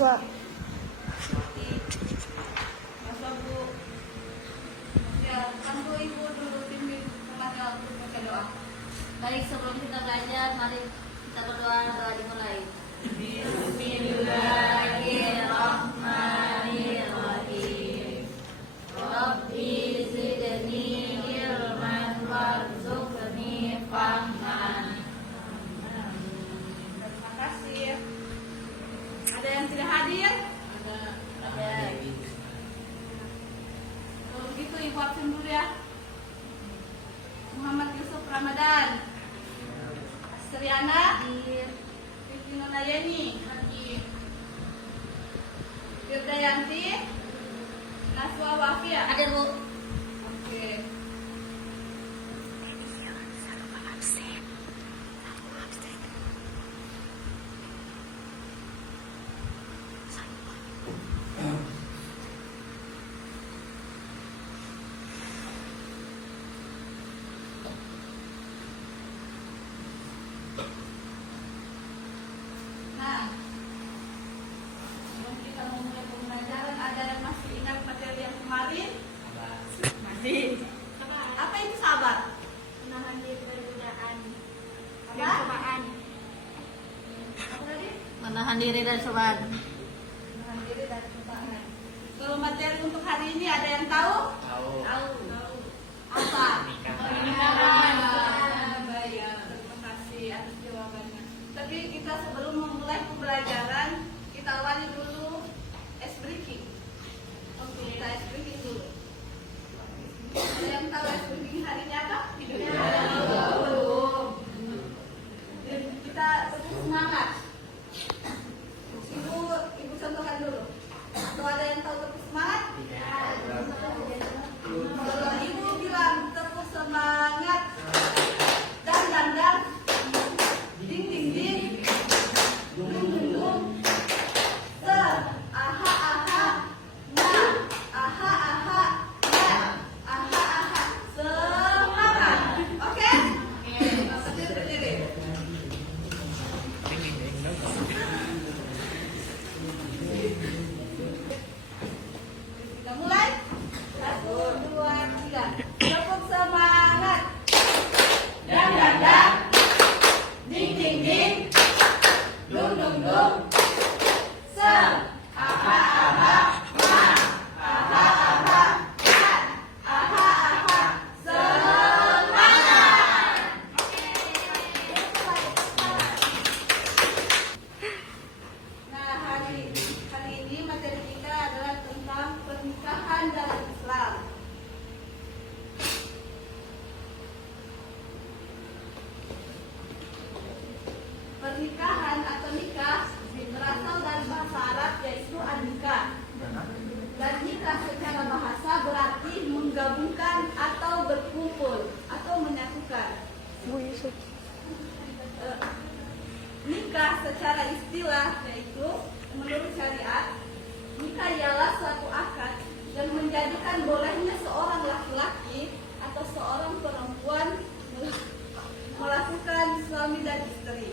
mahasiswa. Bu. Ya, bantu Ibu dulu pimpin rumahnya untuk baca doa. Baik, sebelum kita belajar, mari kita berdoa. Doa dimulai. Bismillahirrahmanirrahim. Rabbi zidni ilman warzuqni fahman. Terima kasih. Ada yang tidak hadir? Ada. Kalau begitu Ibu absen dulu ya. Muhammad Yusuf Ramadan, Astriana, Vivi Nonayeni, Firdayanti, Naswa Wafia. Ada, Bu. Oke. Nah, sebelum kita memulai pembelajaran, ada yang masih ingat materi yang kemarin? Masih. Apa itu sabar? Menahan diri dari godaan Apa? dan cobaan. Apa tadi? Menahan diri dari cobaan. Menahan diri dari cobaan. Kalau materi untuk hari ini ada yang tahu? Tahu. Apa? Pernikahan. Baik, terima kasih atas jawabannya. Tapi kita sebelum memulai pembelajaran, kita awali dulu ice breaking. Oke, kita ice breaking dulu. Ada yang tahu ice breaking hari ini apa? Belum. Dan kita tetap semangat. Ibu contohkan dulu. Atau ada yang tahu tepuk semangat? Kalau ibu bilang tepuk semangat dan ding ding ding dung dung dung se aha aha na aha aha na aha aha semangat. Oke? Berdiri. Kita mulai. 1, 2, 3. Tepuk semangat. Dan. Ding ding ding. Dung dung dung. Se. Aha aha. Ma. Aha aha. Dan. Aha aha. Semangat. Nah, hari ini materi kita adalah tentang pernikahan dalam Islam. Pernikahan atau nikah berasal dari bahasa Arab yaitu an-nikah. Dan nikah secara bahasa berarti menggabungkan atau berkumpul atau menyatukan. Bu Yusuf. Nikah secara istilah yaitu menurut syariat, nikah ialah suatu akad yang menjadikan bolehnya seorang laki-laki atau seorang perempuan melakukan suami dan istri.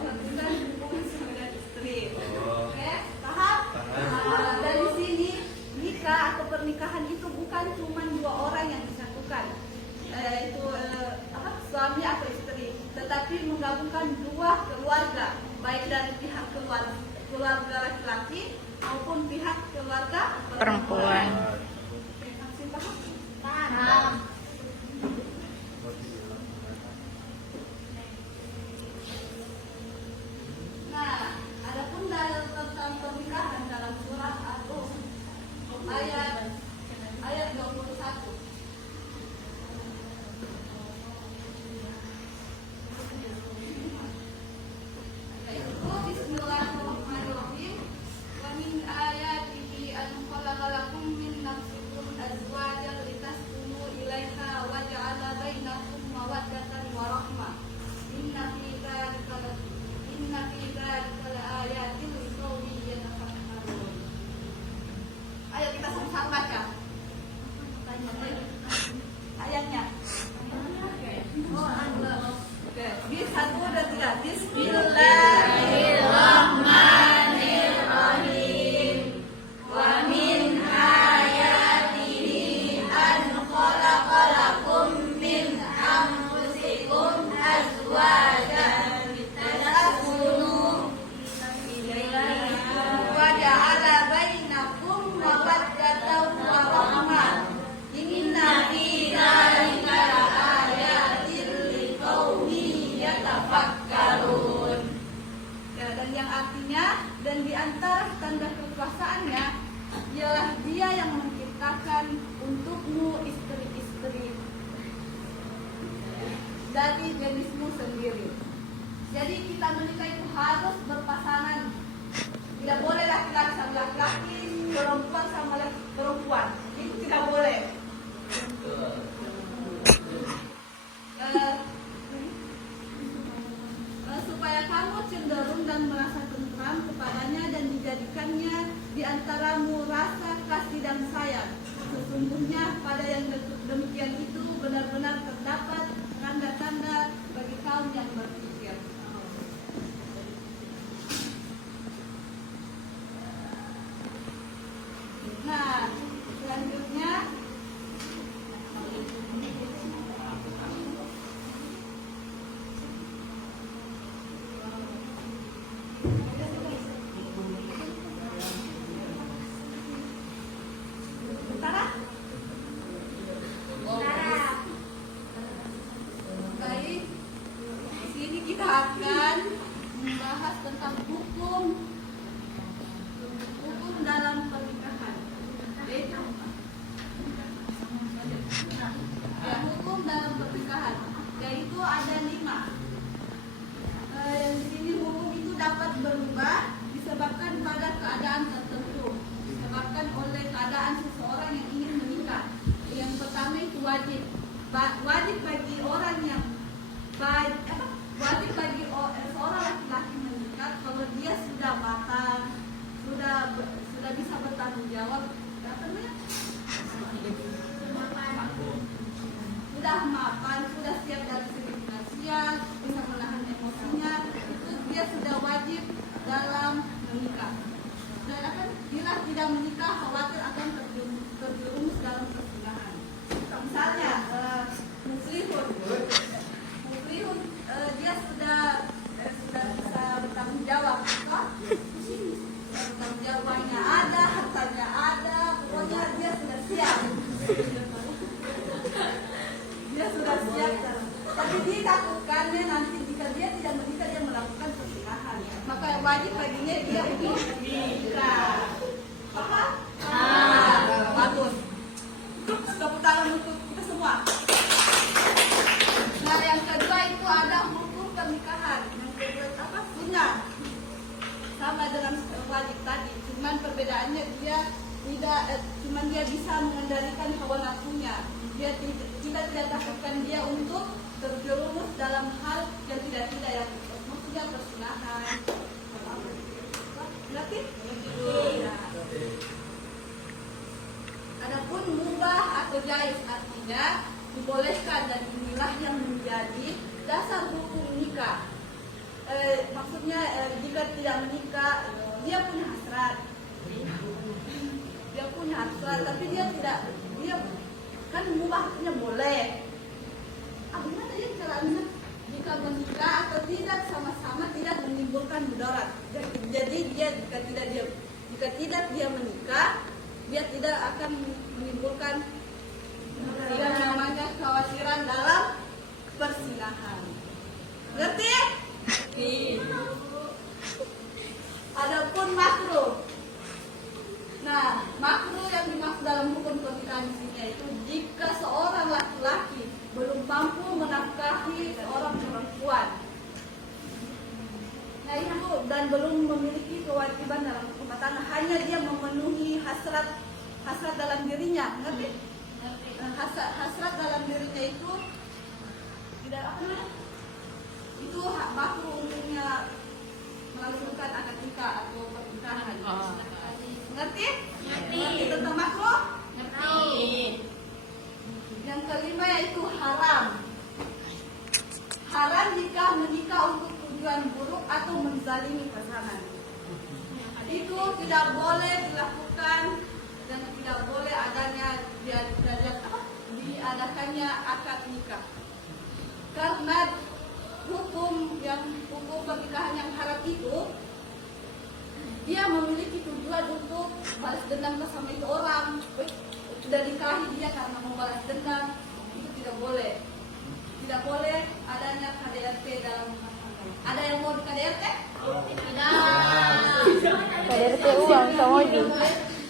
Melakukan hubungan suami dan istri. Oke, paham? Dari sini nikah atau pernikahan itu bukan cuma dua orang yang disatukan, suami atau istri, tetapi menggabungkan dua keluarga, baik dari pihak keluarga jenismu sendiri. Jadi kita menikah itu harus berpasangan. Tidak boleh laki-laki sama laki-laki, perempuan sama perempuan. Itu tidak boleh. Supaya kamu cenderung dan merasa tentram kepadanya dan dijadikannya di antaramu rasa kasih dan sayang. Sesungguhnya pada yang demikian itu benar-benar terdapat tanda-tanda bagi kaum yang berpikir. Nah, selanjutnya baik, di sini kita akan membahas tentang hukum dalam pernikahan. Ya, hukum dalam pernikahan, yaitu ada 5. Di sini hukum itu dapat berubah disebabkan pada keadaan tertentu, disebabkan oleh keadaan seseorang yang ingin menikah. Yang pertama itu wajib bagi orang yang wajib bagi seorang laki-laki menikah kalau dia sudah matang, sudah bisa bertanggung jawab, sudah mapan, sudah siap dari segi finansial, bisa menahan emosinya, itu dia sudah wajib dalam menikah. Dan bila tidak menikah khawatir akan terjerumus dalam perzinahan. Misalnya muslihun, dia sudah bisa bertanggung jawab, bertanggung jawabnya ada, hartanya ada, pokoknya dia sudah siap. Dia sudah siap. Tapi ditakutkannya nanti jika dia tidak menikah dia melakukan perzinahan. Maka wajib baginya dia untuk menikah. Apa? Bagus. Tepuk tangan untuk kita semua. Nah, yang kedua itu ada hukum pernikahan. Yang kedua apa? Sunnah. Sama dengan wajib tadi, cuman perbedaannya dia bisa mengendalikan hawa nafsunya. Kita tidak takutkan dia untuk terjerumus dalam hal yang tidak yang maksudnya perzinahan. Berarti? Adapun mubah atau jaiz artinya dibolehkan, dan inilah yang menjadi dasar hukum nikah. Maksudnya jika tidak menikah dia punya hasrat, tapi dia kan mubahnya boleh. Gimana ya caranya jika menikah atau tidak sama-sama tidak menimbulkan mudarat? Jadi jika tidak dia menikah, dia tidak akan menimbulkan yang namanya kekhawatiran dalam perzinahan. Ngerti? Adapun makruh. Nah, makruh yang dimaksud dalam hukum pernikahan di sini yaitu jika seorang laki-laki belum mampu menafkahi seorang perempuan. Nah, itu dan belum memiliki kewajiban dalam rumah tangga, hanya dia memenuhi hasrat dalam dirinya. Ngerti? Hasrat dalam dirinya itu tidak apa? Itu makruh umumnya melangsungkan akad nikah atau pernikahan. Ngerti? Ngerti tentang makruh? Ngerti. Yang kelima yaitu haram. Haram jika menikah untuk tujuan buruk atau menzalimi pasangan. Itu tidak boleh dilakukan dan tidak boleh diadakannya akad nikah. Karena hukum pernikahan yang haram itu dia memiliki tujuan untuk balas dendam sama itu orang. Sudah nikahi dia karena mau balas dendam, itu tidak boleh. Tidak boleh adanya KDRT dalam rumah tangga. Ada yang mau di KDRT? Tidak. KDRT uang sama di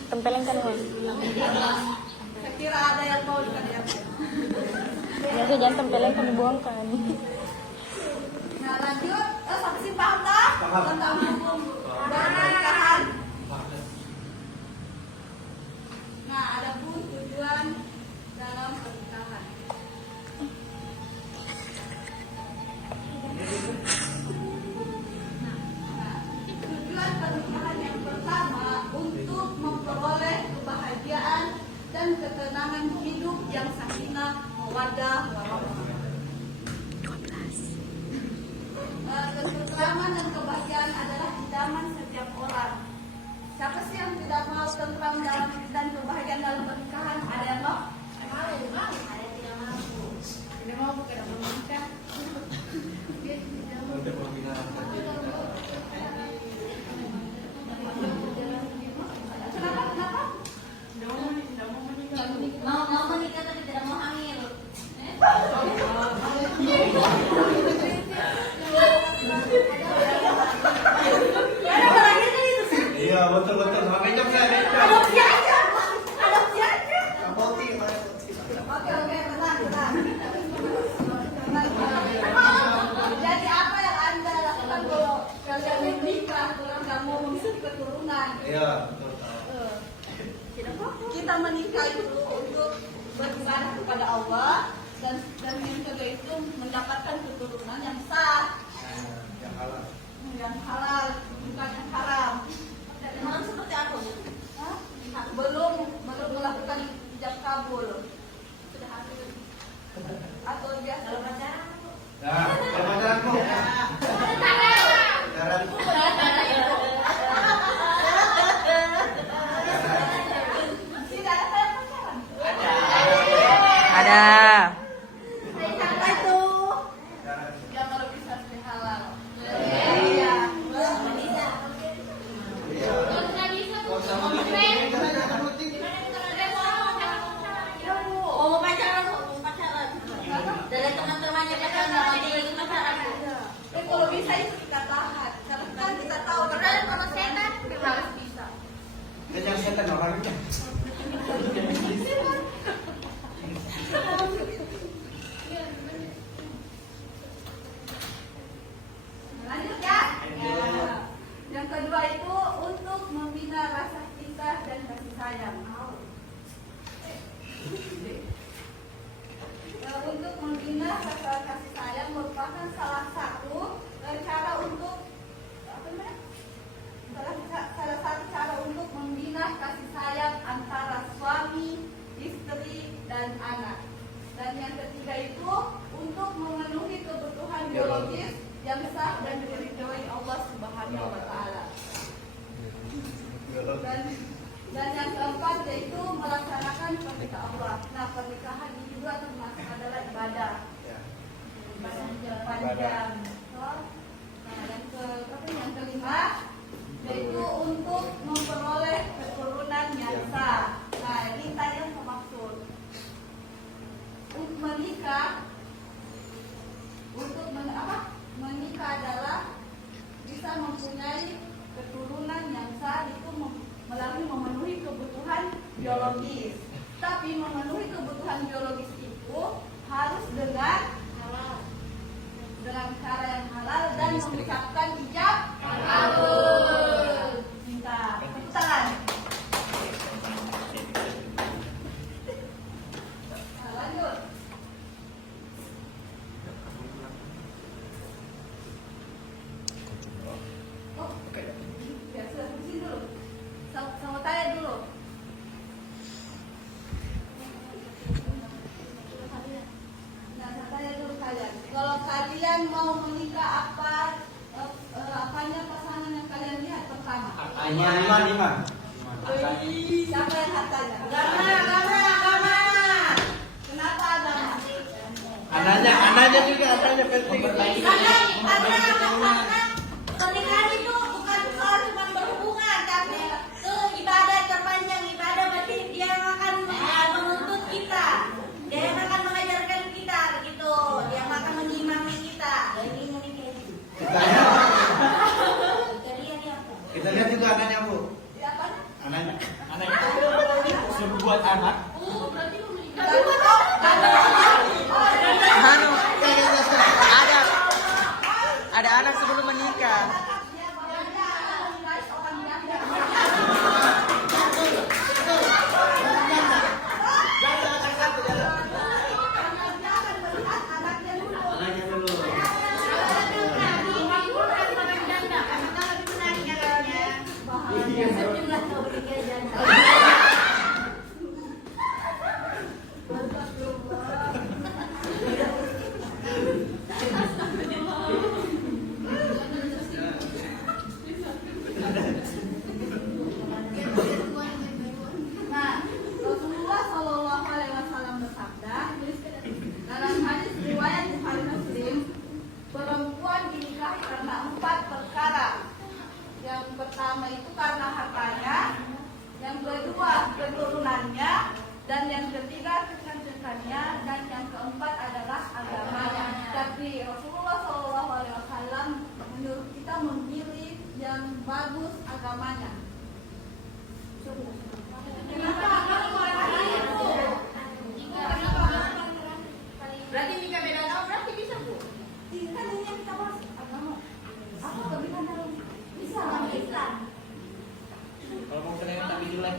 tempelin kan uang. Saya kira ada yang mau di KDRT. Nanti jangan tempelin kan dibuangkan. Lanjut, sampai sini paham tak? Tentang hukum pernikahan. Nah, ada pun tujuan dalam pernikahan. Tujuan pernikahan yang pertama untuk memperoleh kebahagiaan dan ketenangan hidup yang sakinah, mawaddah, warahmah. Ketentraman dan kebahagiaan adalah idaman setiap orang. Siapa sih yang tidak mau tentram dan kebahagiaan dalam pernikahan? Ada yang mau? Ada yang tidak mampu. Tidak mau bukan menikah. Kenapa? Mau menikah tapi tidak mau hamil. Iya betul. Makanya saya Adopsi aja. Oke. Tenang. Jadi apa yang Anda lakukan kalau kalian menikah, kalau nggak mau memiliki keturunan? Iya betul. Kita menikah itu untuk beribadah kepada Allah dan yang kedua itu mendapatkan keturunan yang sah, Yang halal. yang halal, bukan yang haram. Memang seperti apa, Bu? Hah? Belum melakukan ijab kabul. Sudah hasil atau biasa Kalau pacaran, Bu? Nah, pertanyaanku. tidak ada kayak pacaran. Ada. Apa itu? Yang kalau bisa sih halal. Iya. Oh, mau pacaran, Bu? Mau pacaran. Dari teman-temannya pacaran, nggak mau jadi pacaran, Bu? Kalau bisa itu kita tahan. Karena kan kita tahu padahal kalau setan harus bisa. Dan yang setan orangnya. Lanjut ya. Yang kedua itu untuk membina rasa cinta dan kasih sayang. Untuk membina rasa kasih sayang merupakan salah satu cara untuk apa namanya? Salah satu cara untuk membina kasih sayang antara suami, istri, dan anak. Dan yang ketiga itu untuk memenuhi kebutuhan biologis yang sah dan diridhoi Allah Subhanahu wa taala. Dan yang keempat yaitu melaksanakan perintah Allah. Nah, pernikahan ini juga termasuk adalah ibadah. Panjang. Nah, yang kelima yaitu untuk memperoleh keturunan yang sah. Nah, ini tadi yang maksud. Untuk menikah menikah adalah bisa mempunyai keturunan yang sah itu melalui memenuhi kebutuhan biologis. Tapi memenuhi kebutuhan biologis itu harus dengan cara yang halal dan mengucapkan ijab kabul. Minta tepuk tangan. Nah, lanjut. Ya, sudah di sini dulu. Sama tanya dulu. Nah, saya tanya dulu kalian. Kalau kalian mau menikah apanya pasangan yang kalian lihat pertama? Iman. Siapa yang hartanya? Agama. Kenapa agama? Anaknya juga penting. Karena pernikahan itu bukan soal cuma berhubungan, tapi itu ibadah terpanjang. Ibadah berarti dia yang akan menuntut kita, dia yang akan mengajarkan kita, begitu, dia yang akan mengimami kita. Ini menikah. Kita lihat juga anaknya, Bu. Siapa? Anaknya. Suruh buat anak. Berarti mau menikah. Anu, ada Nabi Rasulullah SAW menyuruh kita memilih yang bagus agamanya. Berarti jika beda agama berarti bisa Bu. Kan ini yang kita bahas agama. Aku lebih dalam bisa Islam. Kalau mau kena tak jelek.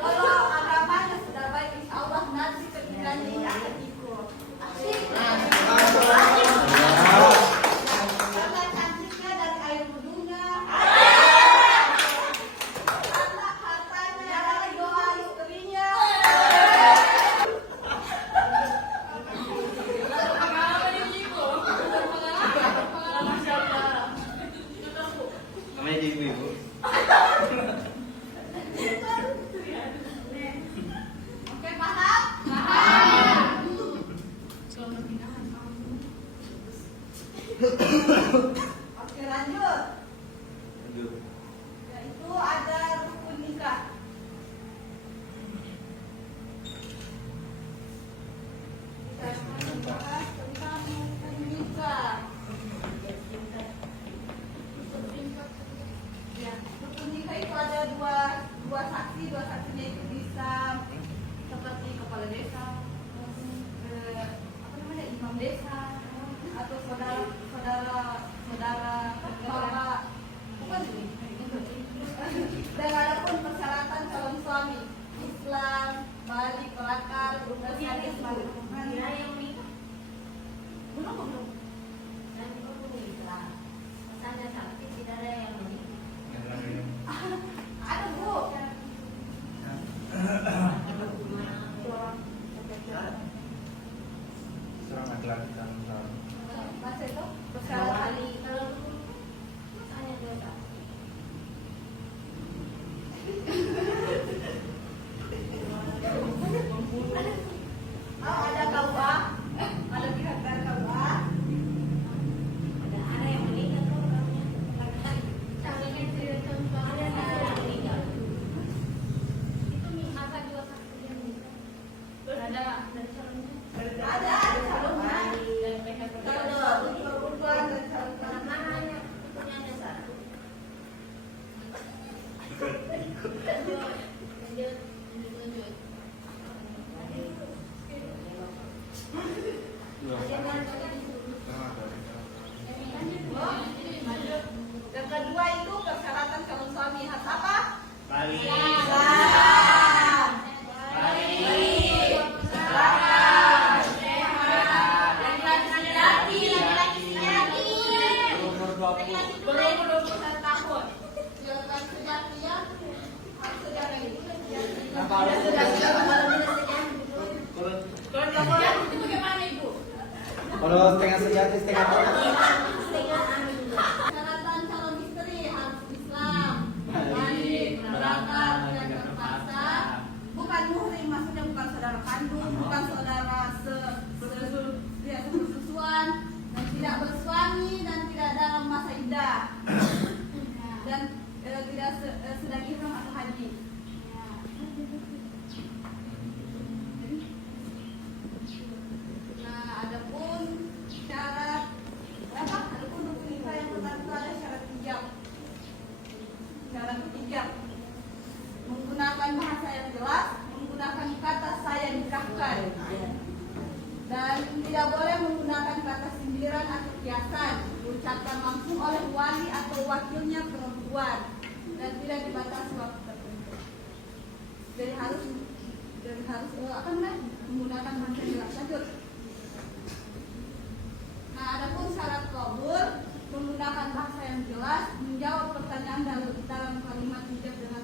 Kalau agamanya sudah baik, insya Allah nanti ketiganya ini akan ikut. Asik. Karena cantiknya dan air wudhunya. Anak hartanya dari doa istrinya. Namanya ibu-ibu. Oke, paham? Paham. Oke, lanjut. Aduh. Yaitu ada rukun nikah. Kita akan membahas tentang rukun nikah. Ya, rukun nikah itu ada dua saksi. Dua saksinya itu bisa seperti kepala desa, apa namanya, imam desa, atau saudara bapak, bukan ini. Dan ada pun persyaratan calon suami: Islam, balik, kelakar, berkasihan, Yang menikah belum. dan itu Islam. Misalnya sakit tidak ada yang menikah. Ada Bu. Serang laki-laki kan. Masa itu Kalau persyaratan. kalau dulu misalnya dua saksi. Oh, ada KUA, ada pihak dari KUA. Ada yang menikah tuh orangnya. Saksinya cerita suami ada yang meninggal. Itu akan dua saksi yang menikah. Ada dari calonnya. Ada calonnya. Kalau perempuan dan calon Karena hanya punya ada satu. Lanjut. yang kedua itu persyaratan calon suami harus apa? Balik. Islam. Umur 20. Belum 21 tahun. Yang sejatinya harus sudah Apa harus itu bagaimana Ibu? Kalau setengah sejati setengah tahun. Persyaratan calon istri harus Islam, balik, berangkat, tidak terpaksa, bukan muhrim, maksudnya bukan saudara kandung, bukan saudara sesusuan, dan tidak bersuami dan tidak dalam masa iddah, dan tidak sedang ihram atau haji. Nah, adapun syarat apa? Adapun rukun nikah yang pertama itu ada syarat hijab. Syarat hijab menggunakan bahasa yang jelas, menggunakan kata saya nikahkan, dan tidak boleh menggunakan kata sindiran atau kiasan, diucapkan langsung oleh wali atau wakilnya perempuan, dan tidak dibatasi waktu tertentu. Jadi harus apa namanya, menggunakan bahasa yang jelas. Lanjut. Nah, adapun syarat kabul menggunakan bahasa yang jelas, menjawab pertanyaan dalam kalimat hijab dengan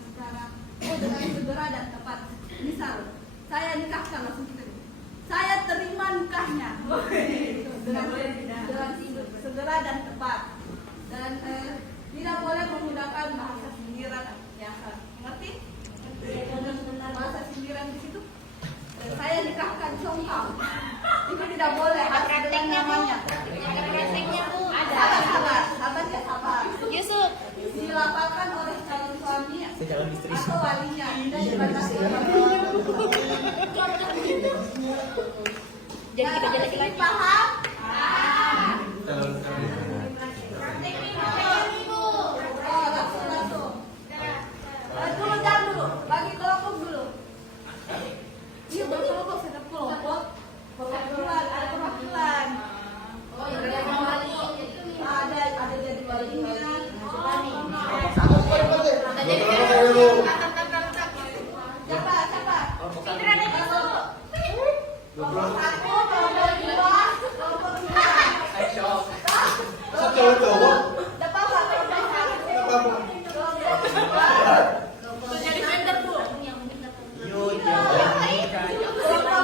segera dan tepat. Misal, saya nikahkan, langsung kita. Saya terima nikahnya. Dengan segera dan tepat. Dan tidak boleh menggunakan bahasa sindiran biasa. Ngerti? Bahasa sindiran di situ. Saya nikahkan congkau. Itu tidak boleh. Harus dengan namanya. Sabar. Sabar. Yusuf. Dilapalkan oleh calon suami. Calon istri. atau walinya dan dibatasi Jadi kita jadi lagi. paham? Dulu jangan dulu, bagi kelompok dulu. Iya bagi kelompok, setiap kelompok perwakilan, ada perwakilan. Ada jadi walinya. Siapa? Indra ada masuk. Kelompok 1, kelompok 2, kelompok 3. Satu itu. Tidak apa-apa, kelompok 1. Jadi vendor bu. Kelompok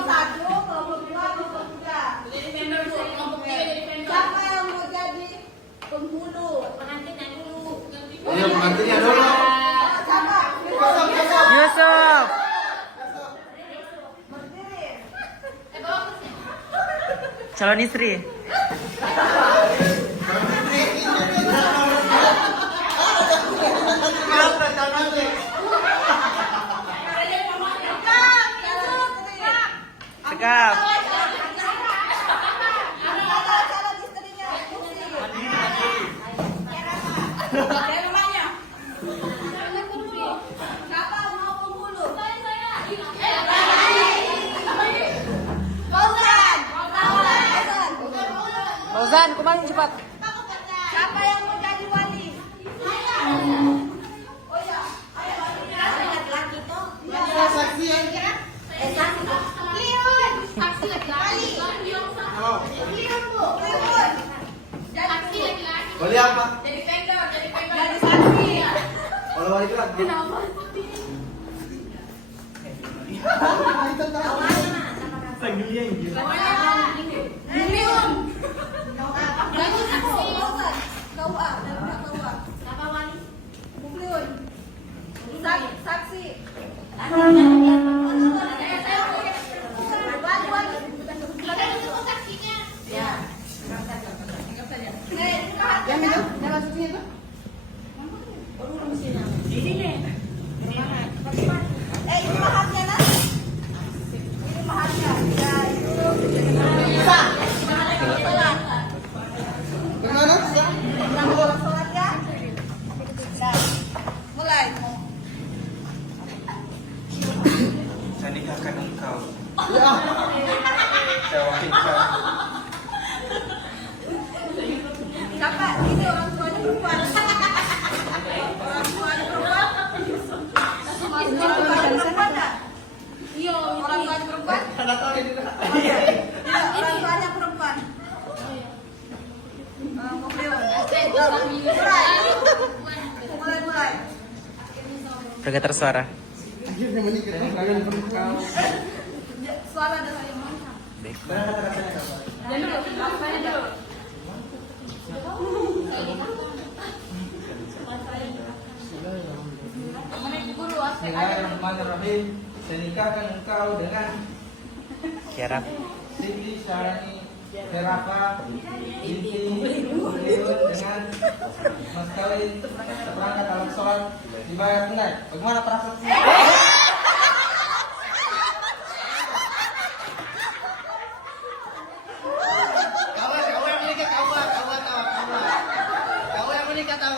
1, kelompok 2, kelompok 3. Jadi vendor bu. Siapa yang mau jadi penghulu? Pengantinnya dulu. Iya, pengantinnya dulu. Siapa? Yusuf. Berdiri. Calon istri. Tegap. Calon istrinya. Siapa mau penghulu? Fauzan. Fauzan, kemana cepat? Siapa yang mau jadi wali? Oh iya. Laki-laki tuh. Saksi yang Liun. Saksi laki-laki. Liun bu. Liun. Jadi Wali apa? Jadi vendor. Jadi saksi. Kalau wali itu lagi. Liun. Jadi saksi. KUA. Siapa wali? Liun. Saksi. Ini maharnya lah. Ini maharnya. Ya itu. Bagaimana? Sholat ya. Nah, mulai. Saya nikahkan engkau. Ya. Saya wakilkan. Siapa? Ini orang tuanya perempuan. Orang tuanya perempuan. Orang tuanya perempuan tak? Iya. Orang tuanya perempuan. Ada tahu ini. Iya, orang tuanya perempuan. Mulai. Harga tersuara. Akhirnya menikahkan engkau. Suara ada saya mau. Jadi dulu. Bismillahirrahmanirrahim. Saya nikahkan engkau dengan Kiara. Siti Syarani Herafa binti Beliau dengan mas kawin seperangkat alat sholat dibayar tunai. Bagaimana prasasti? Kau yang menikah kau yang menikah tahu.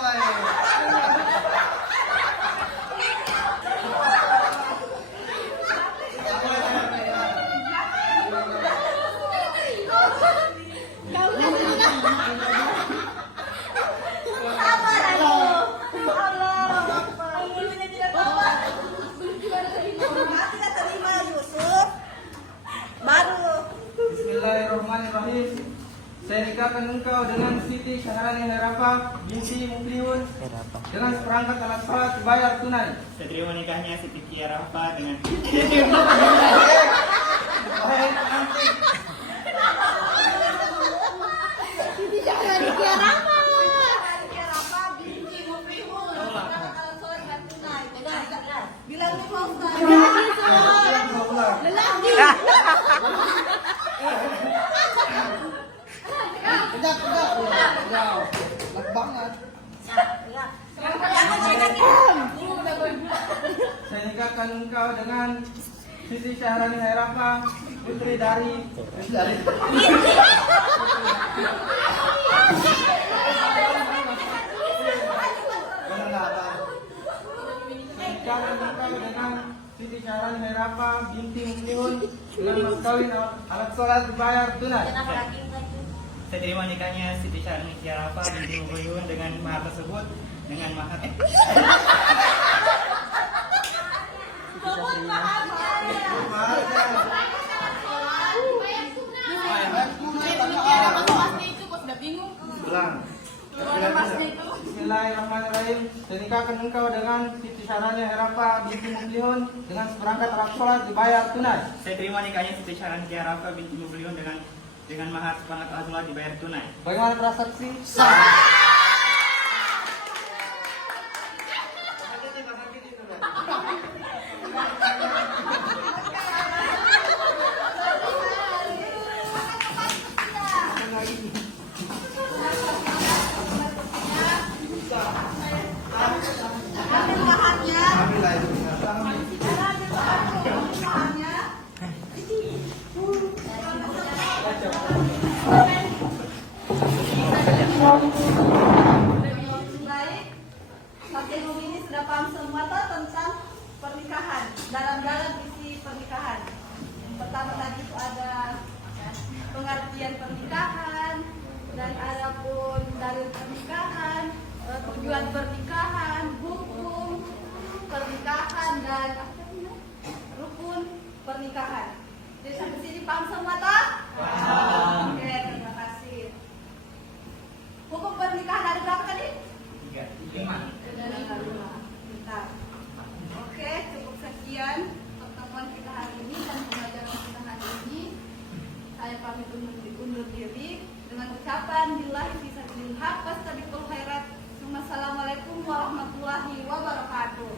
Bismillahirrahmanirrahim. Saya nikahkan engkau dengan Siti Syahrani Herafa binti Muflihun dengan seperangkat alat sholat dibayar tunai. Saya terima nikahnya Siti Kiarafa dengan Wahai pengantin, Bilang nih mau Kejap. Enak banget. Jangan Saya nikahkan engkau dengan Siti Syahrani Hairafa, putri dari nikahkan engkau dengan Siti Syahrani Hairafa binti Muklihun dengan mas kawin alat sholat dibayar tunai. Saya terima nikahnya Siti Syahrani Hairafa binti Muklihun dengan mahar tersebut dengan mahar Bismillahirrahmanirrahim. Saya nikahkan engkau dengan Siti Syahrani Hairafa binti Muklihun dengan seperangkat alat sholat dibayar tunai. Saya terima nikahnya Siti Syahrani Hairafa binti Muklihun dengan mahar seperangkat alat sholat dibayar tunai. Bagaimana transaksi? Ambil bahannya. Baik, Hakim ini sudah paham semua tentang pernikahan, dalam-dalam isi pernikahan. Yang pertama tadi itu ada pengertian pernikahan, dan ada pun dalil pernikahan, tujuan pernikahan, hukum pernikahan, dan rukun pernikahan. Jadi sampai sini paham semua tak? Paham. Oke, terima kasih. Hukum pernikahan ada berapa tadi? 5. Ada 5. Bentar. Oke, cukup sekian pertemuan kita hari ini dan pembelajaran kita hari ini. Saya pamit undur diri dengan ucapan billahi fisabilillah wastabiqul khairat. Wassalamualaikum warahmatullahi wabarakatuh.